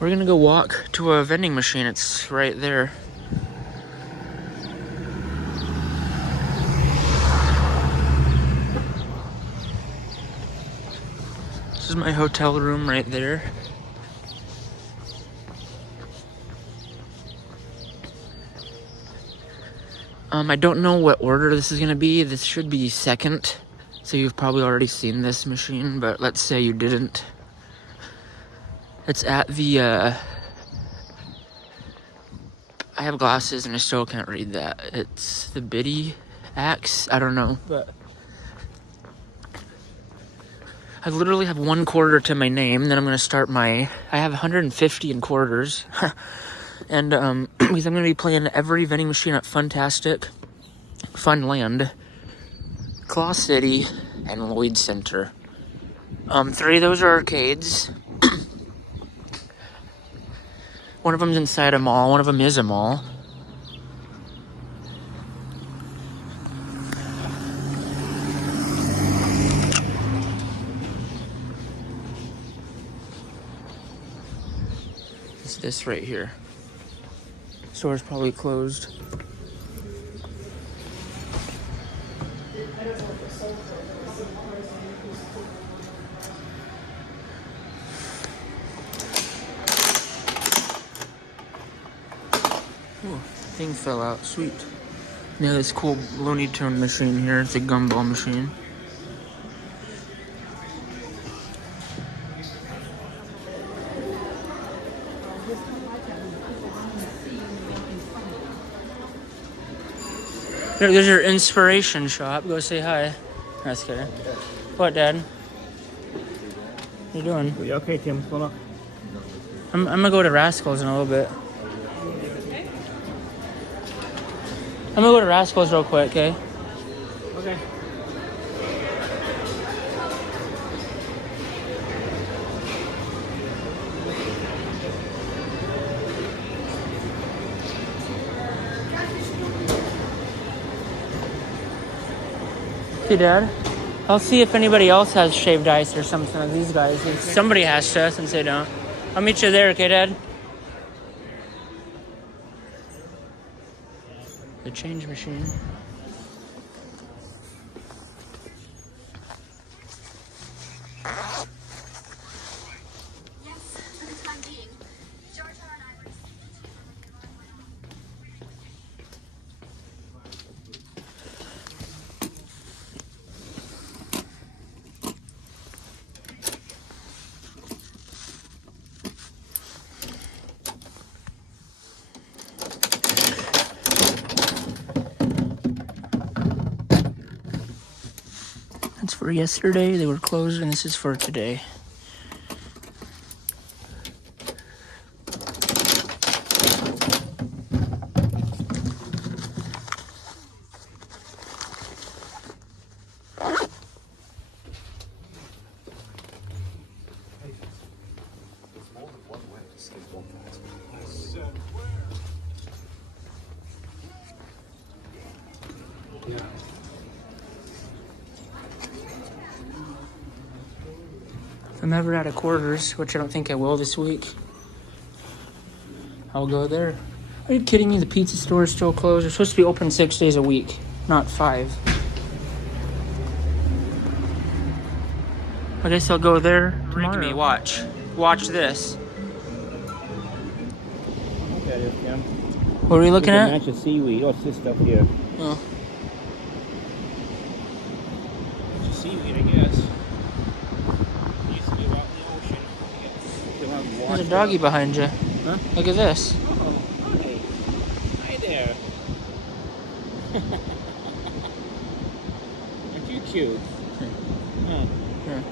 We're gonna go walk to a vending machine. It's right there. This is my hotel room right there. I don't know what order this is gonna be. This should be second. So you've probably already seen this machine, but let's say you didn't. It's at the, I have glasses and I still can't read that. It's the Biddy Axe, I don't know, but I literally have 1 quarter to my name. Then I'm gonna start I have 150 in quarters. And, because I'm gonna be playing every vending machine at Funtastic, Funland, Claw City, and Lloyd Center. 3 of those are arcades. One of them's inside a mall, one of them is a mall. It's this right here. Store's probably closed. Oh, thing fell out. Sweet. Yeah, this cool Looney Tune machine here. It's a gumball machine. There's your inspiration shop. Go say hi. That's good. What, Dad? What you doing? You okay, Tim? What's going on? I'm gonna go to Rascals in a little bit. I'm gonna go to Rascals real quick, okay? Okay. Hey, Dad. I'll see if anybody else has shaved ice or something like these guys. If somebody has to, since they don't. I'll meet you there, okay, Dad? The change machine. That's for yesterday. They were closed, and this is for today. If I'm ever out of quarters, which I don't think I will this week, I'll go there. Are you kidding me? The pizza store is still closed. They're supposed to be open 6 days a week, not 5. I guess I'll go there tomorrow. Me, watch. Watch this. Look at it, Tim. What are we looking at? Match of seaweed. What's this stuff here? Oh. Match of seaweed, I guess. Used to be out in the ocean. There's a doggy behind you. Huh? Look at this. Oh, hi. Hi there. Aren't you cute? Huh. Here.